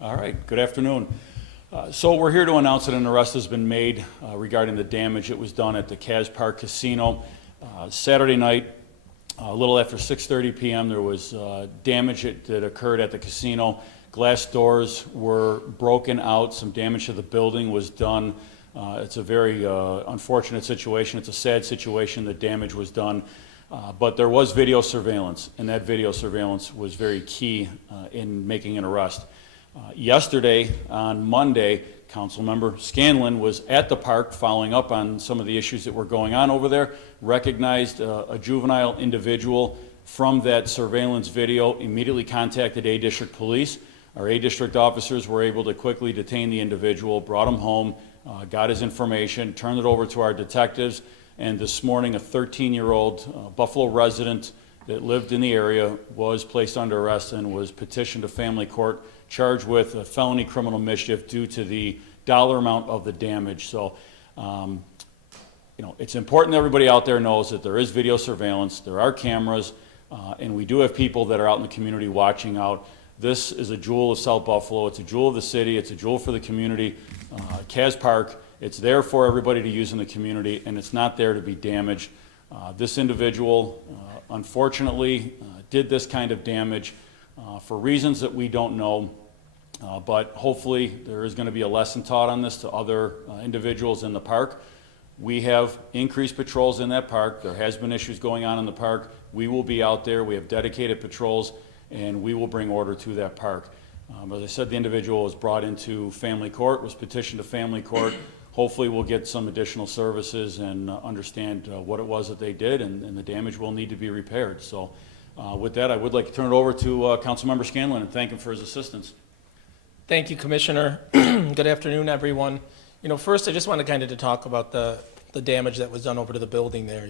All right, good afternoon. So we're here to announce that an arrest has been made regarding the damage that was done at the Cazenovia Park Casino. Saturday night, a little after 6:30 p.m., there was damage that occurred at the casino. Glass doors were broken out. Some damage to the building was done. It's a very unfortunate situation. It's a sad situation that damage was done. But there was video surveillance, and that video surveillance was very key in making an arrest. Yesterday, on Monday, Councilmember Scanlon was at the park following up on some of the issues that were going on over there, recognized a juvenile individual from that surveillance video, immediately contacted A District Police. Our A District officers were able to quickly detain the individual, brought him home, got his information, turned it over to our detectives, and this morning a 13-year-old Buffalo resident that lived in the area was placed under arrest and was petitioned to family court, charged with a felony criminal mischief due to the dollar amount of the damage. So, it's important that everybody out there knows that there is video surveillance, there are cameras, and we do have people that are out in the community watching out. This is a jewel of South Buffalo. It's a jewel of the city. It's a jewel for the community. Cazenovia Park, it's there for everybody to use in the community, and it's not there to be damaged. This individual, unfortunately, did this kind of damage for reasons that we don't know, but hopefully there is going to be a lesson taught on this to other individuals in the park. We have increased patrols in that park. There has been issues going on in the park. We will be out there. We have dedicated patrols, and we will bring order to that park. As I said, the individual was brought into family court, was petitioned to family court. Hopefully we'll get some additional services and understand what it was that they did, and the damage will need to be repaired. So with that, I would like to turn it over to Councilmember Scanlon and thank him for his assistance. Thank you, Commissioner. Good afternoon, everyone. First I just want to kind of talk about the damage that was done over to the building there.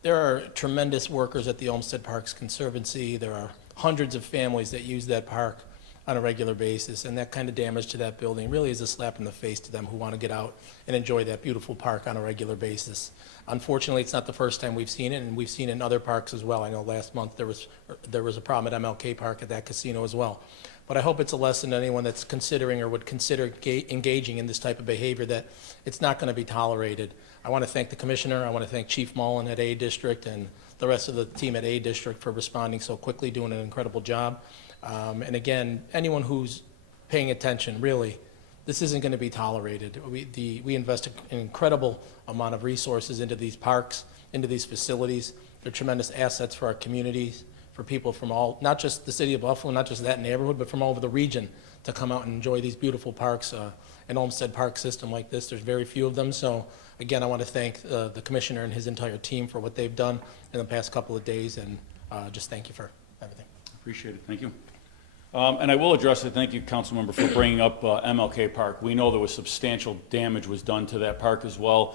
There are tremendous workers at the Olmsted Parks Conservancy. There are hundreds of families that use that park on a regular basis, and that kind of damage to that building really is a slap in the face to them who want to get out and enjoy that beautiful park on a regular basis. Unfortunately, it's not the first time we've seen it, and we've seen it in other parks as well. I know last month there was a problem at MLK Park at that casino as well. But I hope it's a lesson to anyone that's considering or would consider engaging in this type of behavior that it's not going to be tolerated. I want to thank the Commissioner. I want to thank Chief Mullen at A District and the rest of the team at A District for responding so quickly, doing an incredible job. And again, anyone who's paying attention, really, this isn't going to be tolerated. We invest an incredible amount of resources into these parks, into these facilities. They're tremendous assets for our communities, for people from all, not just the city of Buffalo, not just that neighborhood, but from all over the region to come out and enjoy these beautiful parks. An Olmsted Park system like this, there's very few of them. So again, I want to thank the Commissioner and his entire team for what they've done in the past couple of days, and just thank you for everything. Appreciate it. Thank you. And I will address it. Thank you, Councilmember, for bringing up MLK Park. We know there was substantial damage was done to that park as well.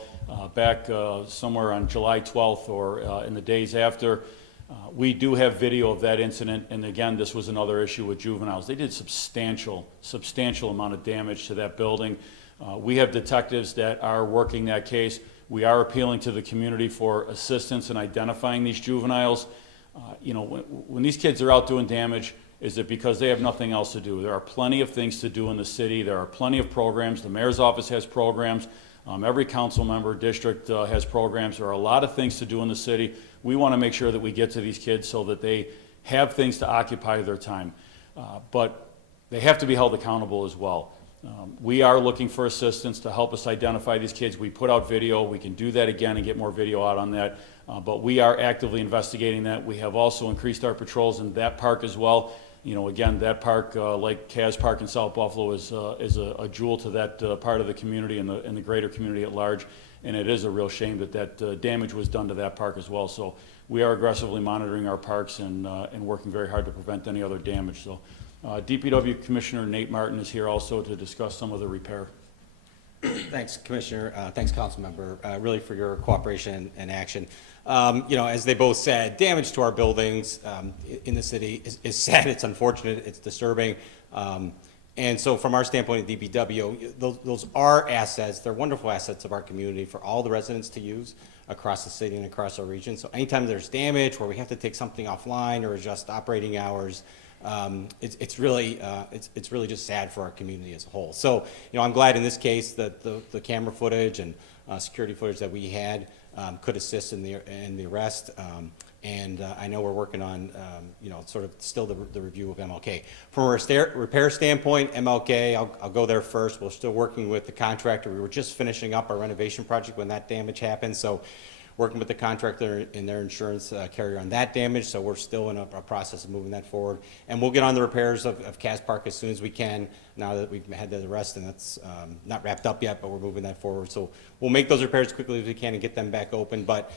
Back somewhere on July 12th or in the days after, we do have video of that incident. And again, this was another issue with juveniles. They did substantial amount of damage to that building. We have detectives that are working that case. We are appealing to the community for assistance in identifying these juveniles. When these kids are out doing damage, is it because they have nothing else to do? There are plenty of things to do in the city. There are plenty of programs. The mayor's office has programs. Every council member district has programs. There are a lot of things to do in the city. We want to make sure that we get to these kids so that they have things to occupy their time. But they have to be held accountable as well. We are looking for assistance to help us identify these kids. We put out video. We can do that again and get more video out on that. But we are actively investigating that. We have also increased our patrols in that park as well. Again, that park, like Cazenovia Park in South Buffalo, is a jewel to that part of the community and the greater community at large. And it is a real shame that damage was done to that park as well. So we are aggressively monitoring our parks and working very hard to prevent any other damage. So DPW Commissioner Nate Martin is here also to discuss some of the repair. Thanks, Commissioner. Thanks, Councilmember, really for your cooperation and action. As they both said, damage to our buildings in the city is sad. It's unfortunate. It's disturbing. And so from our standpoint at DPW, those are assets. They're wonderful assets of our community for all the residents to use across the city and across our region. So anytime there's damage where we have to take something offline or adjust operating hours, it's really just sad for our community as a whole. So, I'm glad in this case that the camera footage and security footage that we had could assist in the arrest. And I know we're working on, sort of still the review of MLK. From a repair standpoint, MLK, I'll go there first. We're still working with the contractor. We were just finishing up our renovation project when that damage happened. So working with the contractor and their insurance carrier on that damage. So we're still in a process of moving that forward. And we'll get on the repairs of Caz Park as soon as we can, now that we've had the arrest, and that's not wrapped up yet, but we're moving that forward. So we'll make those repairs as quickly as we can and get them back open. But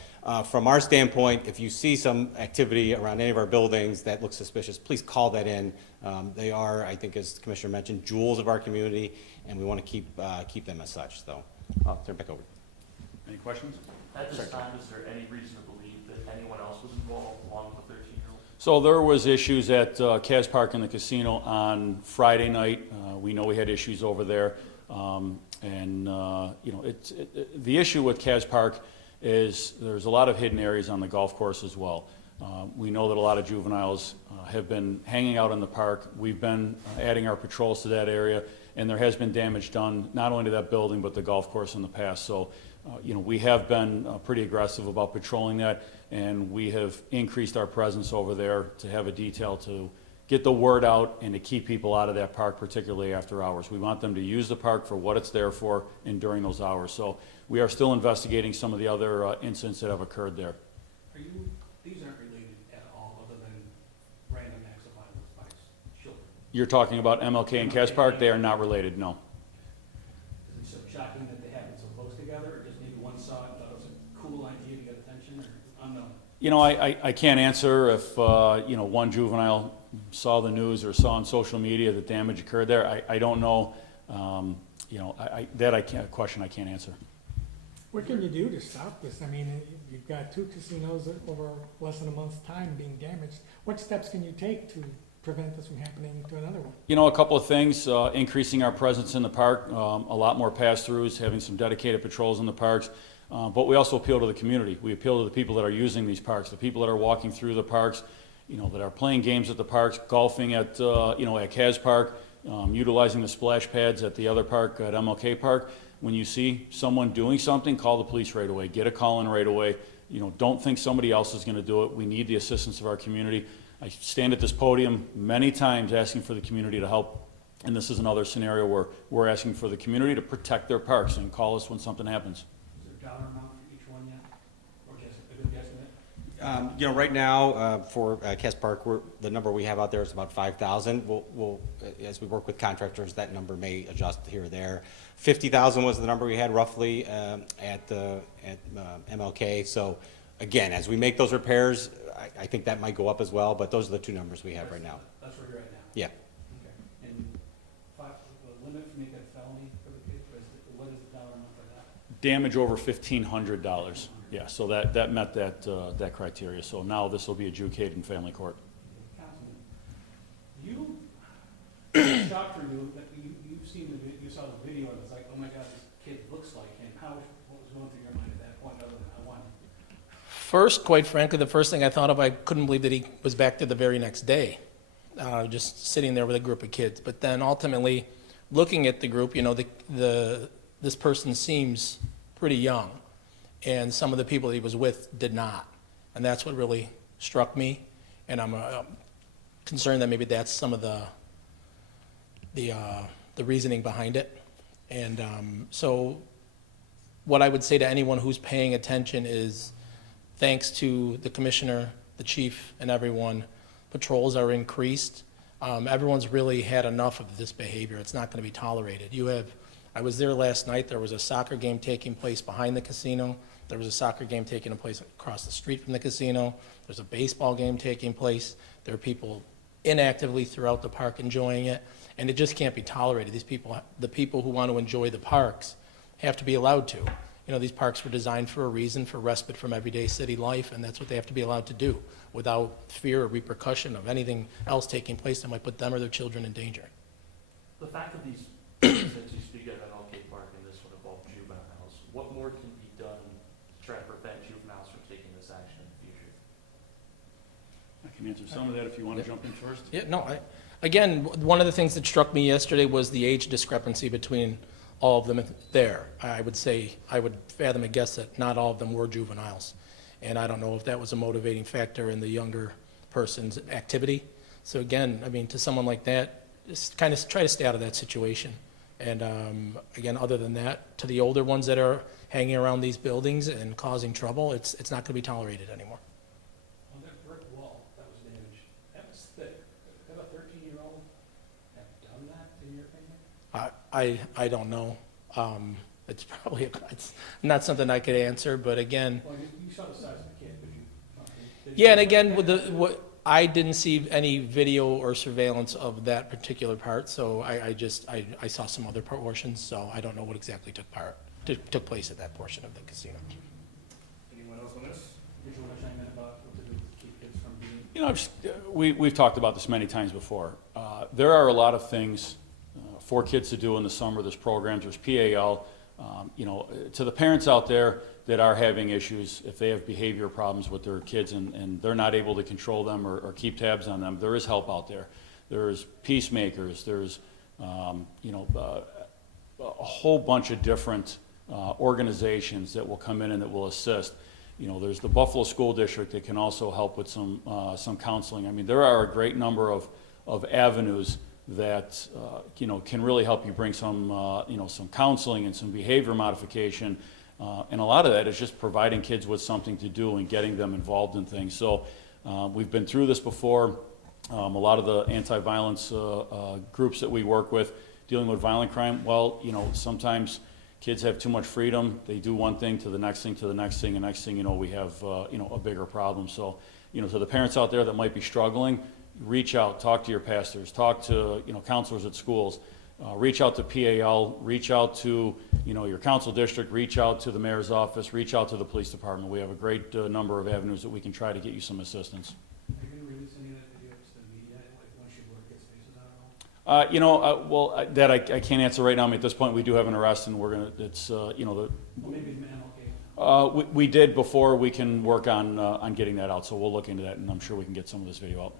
from our standpoint, if you see some activity around any of our buildings that looks suspicious, please call that in. They are, I think, as the Commissioner mentioned, jewels of our community, and we want to keep them as such. So I'll turn it back over. Any questions? At this time, is there any reason to believe that anyone else was involved along with the 13-year-old? So there was issues at Caz Park and the casino on Friday night. We know we had issues over there. The issue with Caz Park is there's a lot of hidden areas on the golf course as well. We know that a lot of juveniles have been hanging out in the park. We've been adding our patrols to that area, and there has been damage done not only to that building but the golf course in the past. So we have been pretty aggressive about patrolling that, and we have increased our presence over there to have a detail to get the word out and to keep people out of that park, particularly after hours. We want them to use the park for what it's there for and during those hours. So we are still investigating some of the other incidents that have occurred there. These aren't related at all, other than random acts of violence by children? You're talking about MLK and Caz Park? They are not related, no. Is it so shocking that they happen so close together, or just maybe one saw it and thought it was a cool idea to get attention, or unknown? I can't answer if, one juvenile saw the news or saw on social media that damage occurred there. I don't know. Question I can't answer. What can you do to stop this? I mean, you've got 2 casinos over less than a month's time being damaged. What steps can you take to prevent this from happening to another one? A couple of things, increasing our presence in the park, a lot more pass-throughs, having some dedicated patrols in the parks. But we also appeal to the community. We appeal to the people that are using these parks, the people that are walking through the parks, that are playing games at the parks, golfing at Caz Park, utilizing the splash pads at the other park, at MLK Park. When you see someone doing something, call the police right away. Get a call in right away. Don't think somebody else is going to do it. We need the assistance of our community. I stand at this podium many times asking for the community to help, and this is another scenario where we're asking for the community to protect their parks and call us when something happens. Is there a dollar amount for each one yet? Or guess, a good guesstimate? Right now, for Caz Park, the number we have out there is about 5,000. We'll, as we work with contractors, that number may adjust here or there. 50,000 was the number we had roughly at MLK. So again, as we make those repairs, I think that might go up as well, but those are the 2 numbers we have right now. That's where you're at now? Yeah. Okay. And the limit for making a felony for the kids, what is the dollar amount for that? Damage over $1,500. Yeah, so that met that criteria. So now this will be adjudicated in family court. Councilman, shocked for you that you've seen you saw the video and it's like, oh my God, this kid looks like him. What was going through your mind at that point other than I want? First, quite frankly, the first thing I thought of, I couldn't believe that he was back there the very next day, just sitting there with a group of kids. But then ultimately, looking at the group, this person seems pretty young, and some of the people that he was with did not. And that's what really struck me, and I'm concerned that maybe that's some of the reasoning behind it. And so what I would say to anyone who's paying attention is, thanks to the commissioner, the chief, and everyone, patrols are increased. Everyone's really had enough of this behavior. It's not going to be tolerated. I was there last night. There was a soccer game taking place behind the casino. There was a soccer game taking place across the street from the casino. There's a baseball game taking place. There are people inactively throughout the park enjoying it, and it just can't be tolerated. The people who want to enjoy the parks have to be allowed to. These parks were designed for a reason, for respite from everyday city life, and that's what they have to be allowed to do without fear or repercussion of anything else taking place that might put them or their children in danger. The fact that these incidents you speak of at MLK Park and this one involve juveniles, what more can be done to try to prevent juveniles from taking this action in the future? I I can answer some of that if you want to jump in first. Yeah, no, again, one of the things that struck me yesterday was the age discrepancy between all of them there. I would say, I would fathom a guess that not all of them were juveniles. And I don't know if that was a motivating factor in the younger person's activity. So again, I mean, to someone like that, just kind of try to stay out of that situation. And again, other than that, to the older ones that are hanging around these buildings and causing trouble, it's not going to be tolerated anymore. On that brick wall that was damaged, that was thick. Could a 13-year-old have done that, in your opinion? I don't know. It's probably, it's not something I could answer, but again, Well, you saw the size of the kid, but you. yeah, and again, with I didn't see any video or surveillance of that particular part, so I saw some other portions, so I don't know what exactly took place at that portion of the casino. Anyone else on this? Did you want to chime in about what to do to keep kids from being? You know, we've talked about this many times before. There are a lot of things for kids to do in the summer. There's programs, there's PAL. You know, to the parents out there that are having issues, if they have behavior problems with their kids and they're not able to control them or keep tabs on them, there is help out there. There's peacemakers, there's, you know, a whole bunch of different organizations that will come in and that will assist. You know, there's the Buffalo School District that can also help with some counseling. I mean, there are a great number of avenues that, you know, can really help you bring some, you know, some counseling and some behavior modification. And a lot of that is just providing kids with something to do and getting them involved in things. So we've been through this before. A lot of the anti-violence groups that we work with dealing with violent crime, well, you know, sometimes kids have too much freedom. They do one thing to the next thing to the next thing, and next thing you know, we have, you know, a bigger problem. So, you know, to the parents out there that might be struggling, reach out, talk to your pastors, talk to, you know, counselors at schools, reach out to PAL, reach out to, you know, your council district, reach out to the mayor's office, reach out to the police department. We have a great number of avenues that we can try to get you some assistance. Are you going to release any of that video to the media, like once your work gets faces out at all? You know, well, that I can't answer right now. I mean, at this point, we do have an arrest, and we're gonna. It's you know Well, maybe the MLK. we did before. We can work on getting that out. So we'll look into that, and I'm sure we can get some of this video out.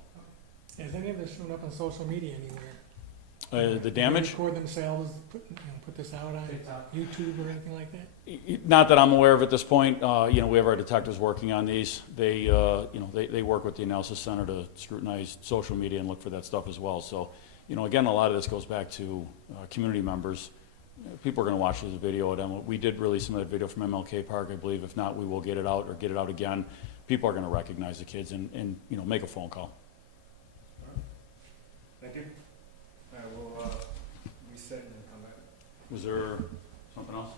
Has any of this shown up on social media anywhere? The damage? Record themselves, put this out on TikTok. YouTube or anything like that? Not that I'm aware of at this point. You know, we have our detectives working on these. They, you know, they work with the analysis center to scrutinize social media and look for that stuff as well. So, you know, again, a lot of this goes back to community members. People are going to watch this video at MLK. We did release some of that video from MLK Park, I believe. If not, we will get it out or get it out again. People are going to recognize the kids and you know, make a phone call. Thank you. I will reset and then come back. Was there something else?